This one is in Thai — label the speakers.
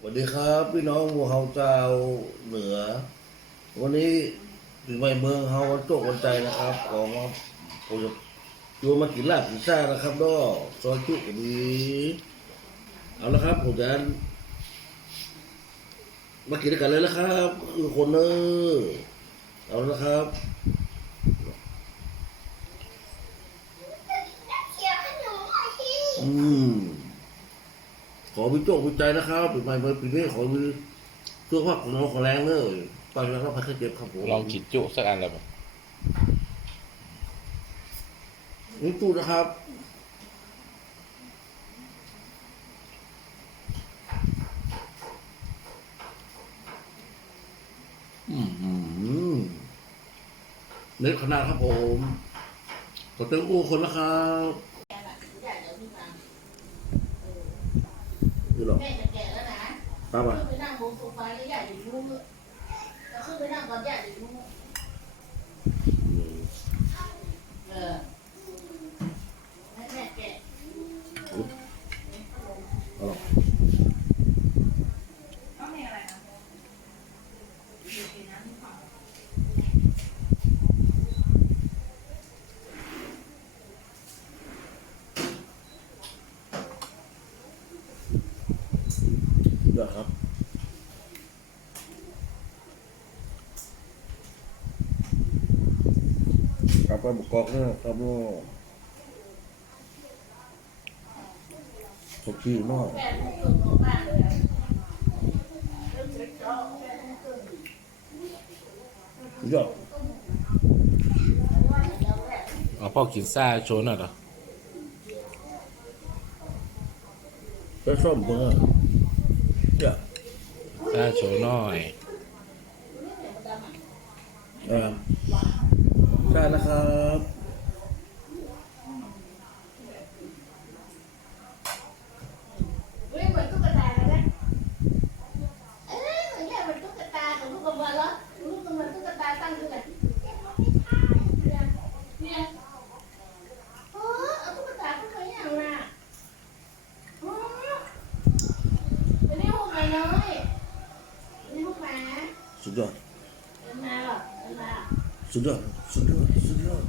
Speaker 1: สวัสดีครับ พี่น้องหมู่เฮาเจ้าเหนือ วันนี้ถึงไปเมืองเฮาวันโจกวันใจนะครับ ของผมจะชวนมากินลาบกินซ่านะครับก็ซอยจุกันดีเอาละครับผมจะมากินด้วยกันเลยนะครับคือคนเนอร์เอาละครับอืม อวิโจกวิจัยนะครับปีใหม่เมื่อปีนี้ขอมีเสื้อผ้าของน้องของแรงเลยตอนนี้เราพักเจ็บครับผม
Speaker 2: ลองกินจุสักอันเลยป่ะ
Speaker 1: นี่ตู้นะครับอืมอืมเน็ตขนาดครับผม ขอเติมอู้คนนะครับ หรอ
Speaker 3: แม่จะแก่แล้วนะ
Speaker 1: ตามมา
Speaker 3: ขึ้นไปนั่งบนโซฟาแล้วใหญ่อยู่นู้นแล้วขึ้นไปนั่งตอนใหญ่อยู่นู้นเออให้แม่แก่
Speaker 1: เอาหรอ เดี๋ยครับกลับไปบุกกอกเนี่ยครับว่าสดชื่นมาก
Speaker 3: แม่ลูกตื่นอกบ้านเยอะองเล็กๆแม่ลูก
Speaker 1: ยอด
Speaker 2: เอาพ่อกินซ่าโชว์หน่อยเหรอ
Speaker 1: ไปส้มเบอร์ เดี๋ยว
Speaker 2: ซ่าโชว์หน่อย
Speaker 1: เออใช่นะครับ
Speaker 3: เฮ้ยเหมือนตุ๊กตาเลยนะเอ้ยเหมือนแค่เหมือนตุ๊กตาของลูกกำมาแล้วลูกกำมาตุ๊กตาตั้งขึ้นเลยเนี่ยโอ้เอาตุ๊กตาขึ้นมาอย่างน่ะโอ้ อันนี้พวกหมาน้อยอันนี้พวกหมา
Speaker 1: สุดยอด
Speaker 3: เดินมาหรอเดินมา
Speaker 1: สุดยอดสุดยอดสุดยอด